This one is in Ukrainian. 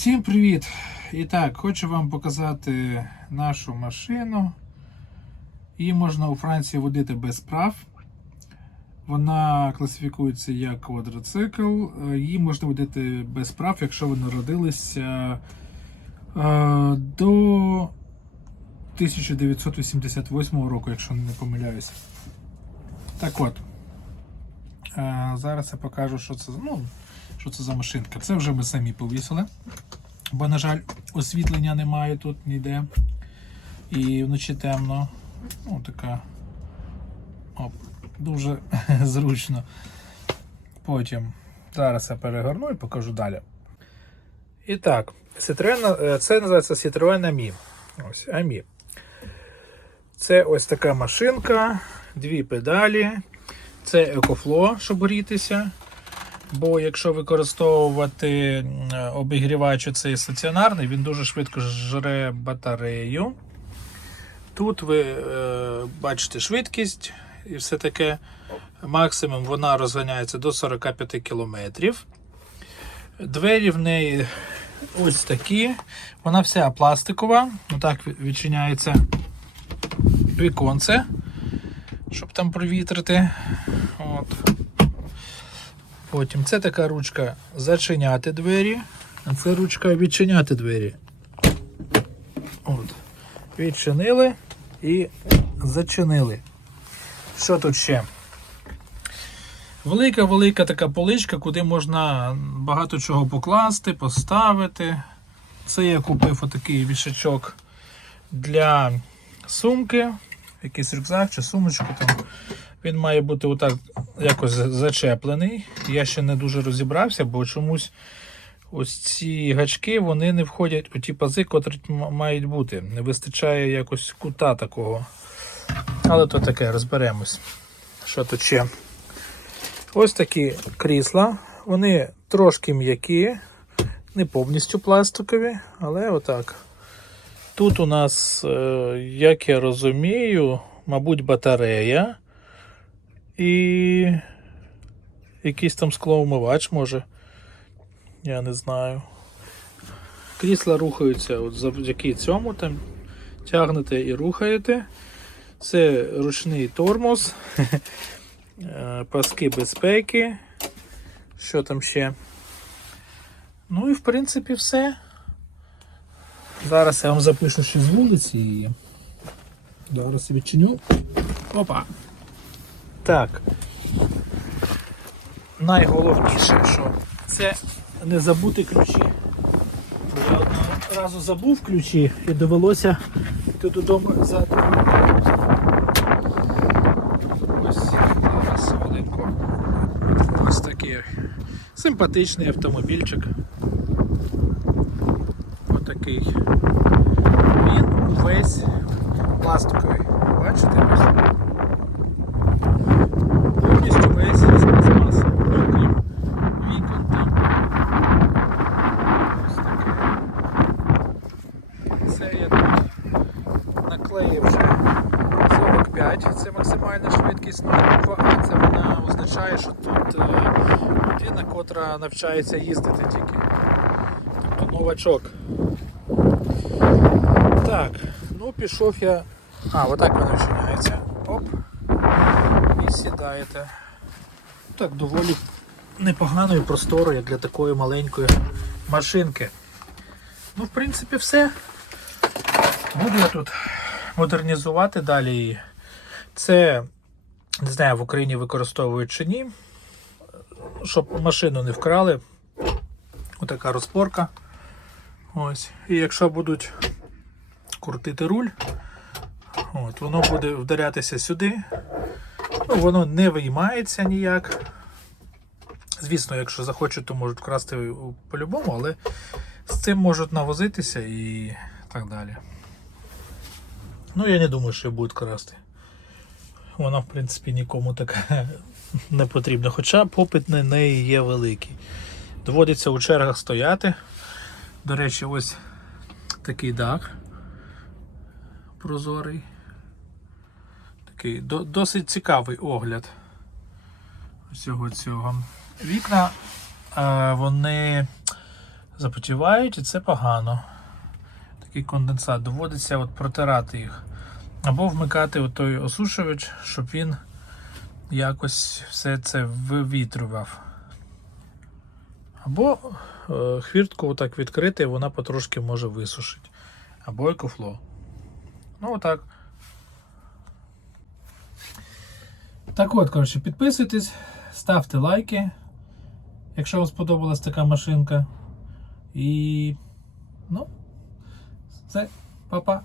Всім привіт! І так, хочу вам показати нашу машину. Її можна у Франції водити без прав. Вона класифікується як квадроцикл. Її можна водити без прав, якщо ви народилися е, до 1988 року, якщо не помиляюся. Так от. Е, Зараз я покажу, що це, ну, що це за машинка. Це вже ми самі повісили. Бо, на жаль, освітлення немає тут ніде. І вночі темно. Ну, така. Оп, дуже зручно. Потім зараз я перегорну і покажу далі. І так, Citroen, е, це називається Citroen Ami. Ось, Ami. Це ось така машинка, дві педалі. Це екофло, щоб грітися. Бо якщо використовувати м, обігрівач цей стаціонарний, він дуже швидко жре батарею. Тут ви е, бачите швидкість і все таке. Максимум вона розганяється до 45 км. Двері в неї ось такі. Вона вся пластикова. Отак відчиняється віконце, щоб там провітрити. От. Потім це така ручка зачиняти двері, а це ручка відчиняти двері. От. Відчинили і зачинили. Що тут ще? Велика-велика така поличка, куди можна багато чого покласти, поставити. Це я купив отакий вішачок для сумки, якийсь рюкзак чи сумочку там. Він має бути отак якось зачеплений. Я ще не дуже розібрався, бо чомусь ось ці гачки вони не входять у ті пази, котрі мають бути. Не вистачає якось кута такого. Але то таке, розберемось. Що тут ще? Ось такі крісла. Вони трошки м'які, не повністю пластикові, але отак. Тут у нас, е, як я розумію, мабуть, батарея. І якийсь там склоумивач може. Я не знаю. Крісла рухаються от завдяки цьому там тягнете і рухаєте. Це ручний тормоз, е, паски безпеки. Що там ще? Ну і в принципі все. Зараз я вам запишу ще з вулиці. Зараз відчиню. Опа! Так. Найголовніше, що це не забути ключі. Я одного разу забув ключі і довелося йти додому за Ось зараз хвилинку. Ось такий симпатичний автомобільчик. Отакий. Він весь пластиковий. Бачите? Ось? повністю весь з пластмаси, окрім вікон там. Ось таке. Це я тут наклеїв вже 45, це максимальна швидкість нова, а це вона означає, що тут е, людина, котра навчається їздити тільки. Тобто новачок. Так, ну пішов я. А, отак вона вчиняється. Оп і сідаєте. Так, доволі непогано і як для такої маленької машинки. Ну, в принципі, все. Буду я тут модернізувати далі її. Це, не знаю, в Україні використовують чи ні. Щоб машину не вкрали. Отака розпорка. Ось. І якщо будуть крутити руль, от, воно буде вдарятися сюди. Ну, воно не виймається ніяк. Звісно, якщо захочуть, то можуть красти у- по-любому, але з цим можуть навозитися і так далі. Ну, я не думаю, що будуть красти. Вона, в принципі, нікому така не потрібна. Хоча попит на неї є великий. Доводиться у чергах стояти. До речі, ось такий дах прозорий. Такий досить цікавий огляд всього цього. Вікна е, вони запотівають, і це погано. Такий конденсат. Доводиться от протирати їх. Або вмикати той осушувач, щоб він якось все це вивітрював. Або е, хвіртку отак відкрити, і вона потрошки може висушити. Або екофло. Ну, отак. Так от, коротше, підписуйтесь, ставте лайки, якщо вам сподобалась така машинка. І. Ну, все, па-па.